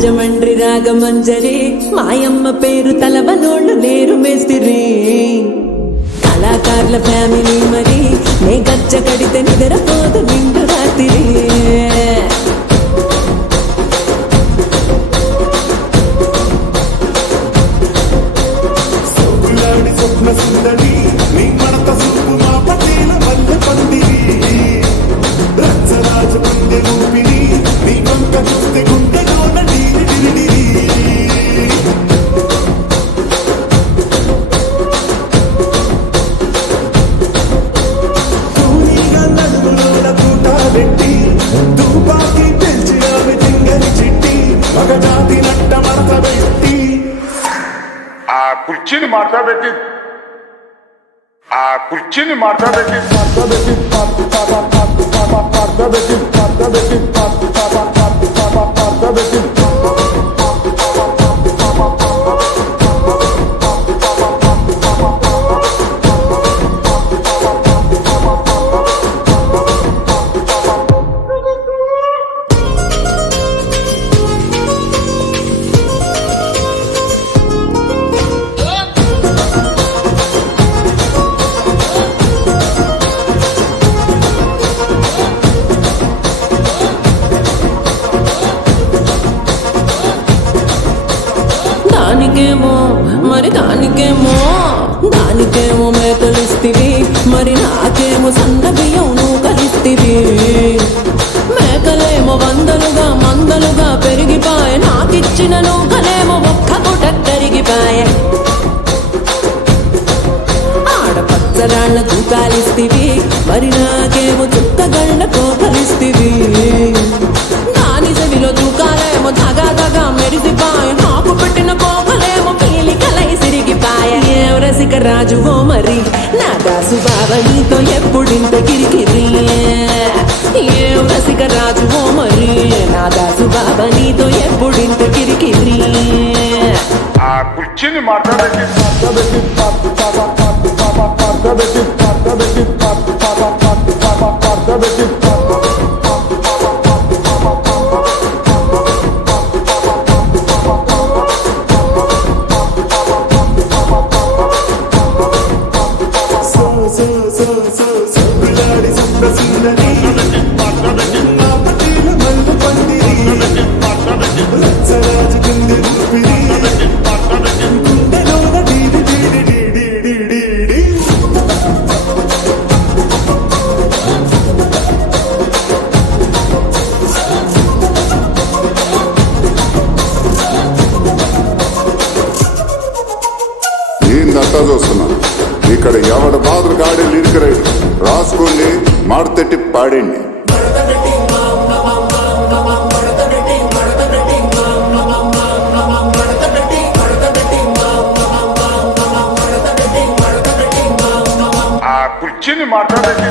రాజమండ్రి రాగమంజరి మాయమ్మ పేరు తలవనోళ్ళు లేరు మేస్తిరి కళాకారుల ఫ్యామిలీ మరి నే గచ్చ కడితే నిద్రపోదు నిండు రాత్రి కుర్చీని మార్చబెట్టి కుర్చీని మార్చబెట్టి దానికేమో మేకలిస్తివి మరి నాకేమో సన్న బియ్యం నువ్వు కలిస్తివి మేకలేమో వందలుగా మందలుగా పెరిగిపాయ నాకిచ్చిన నూకలేమో ఒక్క పూట కరిగిపాయ ఆడపచ్చరాళ్ళ తూకాలిస్తివి మరి నాకేమో చుట్టగళ్ళ కోకలిస్తివి దాని చెవిలో తూకాలేమో దగా దగా మెరిసిపాయ నాకు పెట్టిన కోకలేమో పీలికలై సిరిగిపాయ రసిక రాజువో మరి నా దాసు బావ నీతో ఎప్పుడింత కిరికిరి ఏం రసిక రాజువో మరి నా దాసు బావ నీతో ఎప్పుడింత కిరికిరి కుర్చీని మార్చబెట్టి చూస్తున్నా ఇక్కడ ఎవడ బాధలు గాడి లిరిక్ రైట్ రాసుకోండి మాడతెట్టి పాడండి. కుర్చీని మార్చబెట్టి